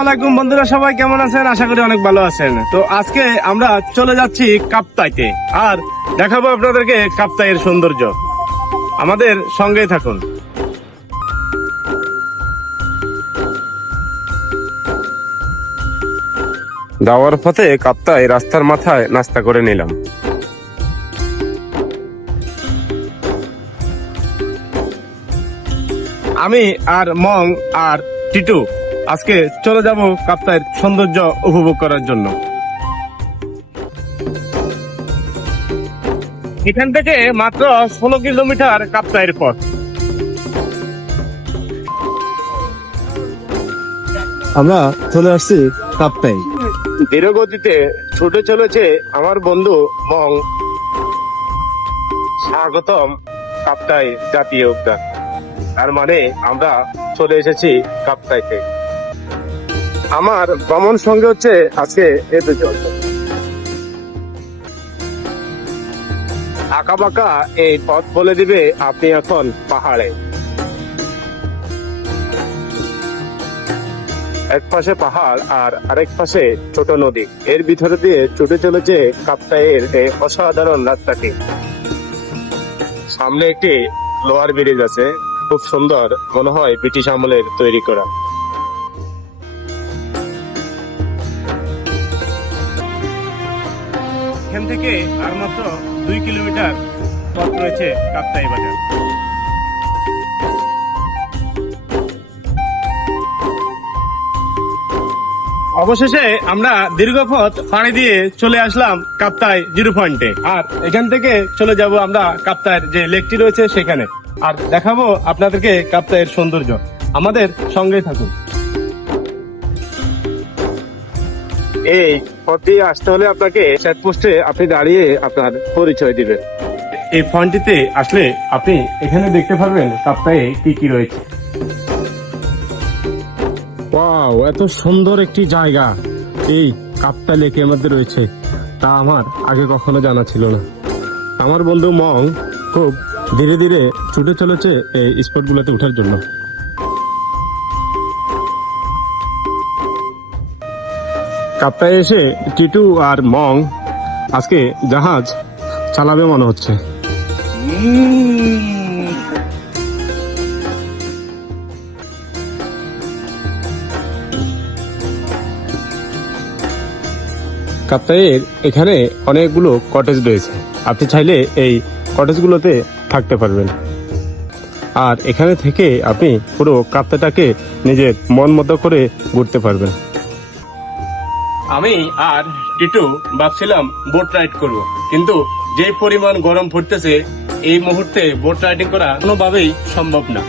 আসসালামু বন্ধুরা, সবাই কেমন আছেন? আশা করি অনেক ভালো আছেন। তো আজকে আমরা চলে যাচ্ছি কাপ্তাইতে, আর দেখাবো আপনাদেরকে কাপ্তাইয়ের সৌন্দর্য। আমাদের সঙ্গেই থাকুন। যাওয়ার পথে কাপ্তাই রাস্তার মাথায় নাস্তা করে নিলাম। আমি আর মং আর টিটু আজকে চলে যাব কাপ্তাইয়ের সৌন্দর্য উপভোগ করার জন্য। এখান থেকে মাত্র 16 কিলোমিটার কাপ্তাইয়ের পথ। আমরা চলে আসছি কাপ্তাই। ধীর গতিতে ছুটে চলেছে আমার বন্ধু মং। স্বাগতম কাপ্তাই জাতীয় উদ্যান। তার মানে আমরা চলে এসেছি কাপ্তাইতে। আমার ভ্রমণ সঙ্গে হচ্ছে আজকে এই দুজন। আঁকা বাঁকা এই পথ বলে দিবে আপনি এখন পাহাড়ে। এক পাশে পাহাড় আর আরেক পাশে ছোট নদী, এর ভিতরে দিয়ে ছুটে চলেছে কাপ্তাইয়ের এই অসাধারণ রাস্তাটি। সামনে একটি লোহার ব্রিজ আছে, খুব সুন্দর, মনে হয় ব্রিটিশ আমলের তৈরি করা। এখান থেকে আর মাত্র 2 কিলোমিটার পথ রয়েছে কাপ্তাই বাজার। অবশেষে আমরা দীর্ঘ পথ পাড়ি দিয়ে চলে আসলাম কাপ্তাই জিরো পয়েন্টে, আর এখান থেকে চলে যাব আমরা কাপ্তাইয়ের যে লেকটি রয়েছে সেখানে, আর দেখাবো আপনাদেরকে কাপ্তাইয়ের সৌন্দর্য। আমাদের সঙ্গে থাকুন। এই পথ দিয়ে আসতে হলে আপনাকে চেকপোস্টে আপনি দাঁড়িয়ে আপনার পরিচয় দিবেন। এই পয়েন্টটিতে আসলে আপনি এখানে দেখতে পারবেন কাপ্তাইয়ে কি কি রয়েছে। ওয়াও, এত সুন্দর একটি জায়গা এই কাপ্তাই লেকের মধ্যে রয়েছে, তা আমার আগে কখনো জানা ছিল না। আমার বন্ধু মং খুব ধীরে ধীরে ছুটে চলেছে এই স্পটগুলোতে ওঠার জন্য। কাপ্তাই এসে টিটু আর মং আজকে জাহাজ চালাবে মনে হচ্ছে। কাপ্তাইয়ের এখানে অনেকগুলো কটেজ রয়েছে, আপনি চাইলে এই কটেজগুলোতে থাকতে পারবেন, আর এখানে থেকে আপনি পুরো কাপ্তাইটাকে নিজের মন মতো করে ঘুরতে পারবেন। আমি আর টিটু ভাবছিলাম বোট রাইড করব, কিন্তু যে পরিমাণ গরম পড়তেছে এই মুহূর্তে বোট রাইডিং করা কোনোভাবেই সম্ভব না।